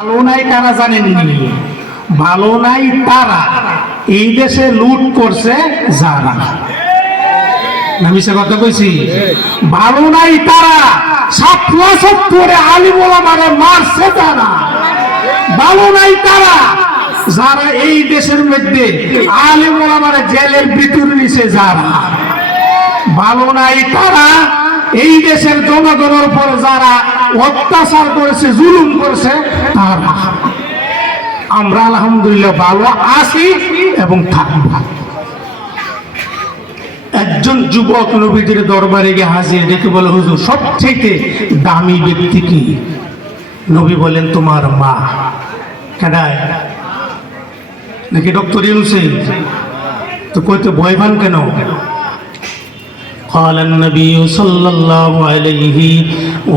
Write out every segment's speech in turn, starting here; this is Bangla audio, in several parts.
ভালো নাই কারা জানেননি? ভালো নাই তারা এই দেশে লুট করছে যারা। আমি সে কথা কইছি, ভালো নাই তারা ছাত্রা ছাত্রে আলিম ওলামারে মারছে তারা। ভালো নাই তারা যারা এই দেশের মধ্যে আলিম ওলামারে জেলের ভিতর নিছে যারা। ভালো নাই তারা এই দেশের জনগণের উপর যারা অত্যাচার করেছে, জুলুম করেছে তারা। আমরা আলহামদুলিল্লাহ ভালো আছি এবং থাকব। একজন যুবক নবীদের দরবারে গিয়ে হাজির, ডেকে বলে, হুজুর সবচেয়ে দামি ব্যক্তি কি? নবী বলেন, তোমার মা। কেডায়? নাকি ডক্টর ইউনুস? তো কইতে ভয় পান কেন? قال النبي صلى الله عليه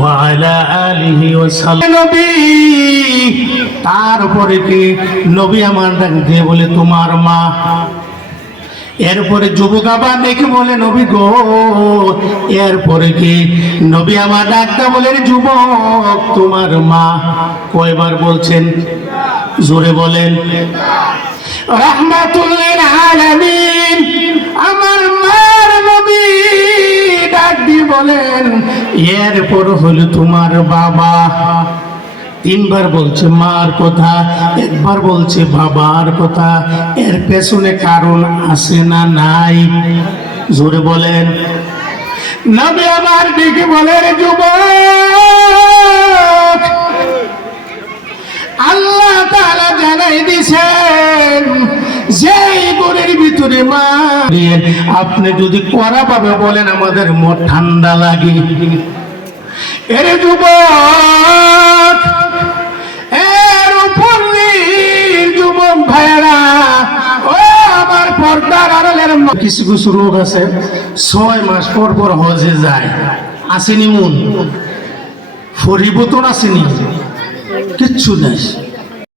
وعلى آله وسلم নবী। তারপরে কি নবী আমার ডাক দিয়ে বলে, তোমার মা। এরপরে যুবক আবার দেখে বলে, নবী গো। এরপরে কি নবী আমার ডাকতে বলেন, যুবক তোমার মা। কয়বার বলছেন? জোরে বলেন। রাহমাতুল লিল আলামিন আমার মার নবী ডাক দিয়ে বলেন, এরপর হলো তোমার বাবা। তিনবার বলছে মার কথা, একবার বলছে বাবার কথা। এর পেছনে কারণ আছে না নাই? জোরে বলেন। নবী আবার ডেকে বলেন, যুবক আল্লাহ তাআলা জানাই দিয়েছেন যে ঘরের ভিতরে মা। আপনি যদি কড়া ভাবে বলেন আমাদের মন ঠান্ডা লাগে। এর যুবক, এর উপর যুবক ভাইরা, ও আমার পর্দার আড়ালের কিছু কিছু রোগ আছে 6 মাস পর পর হজে যায়। আসেনি মন পরিবর্তন, আসেনি কিচ্ছু নাই।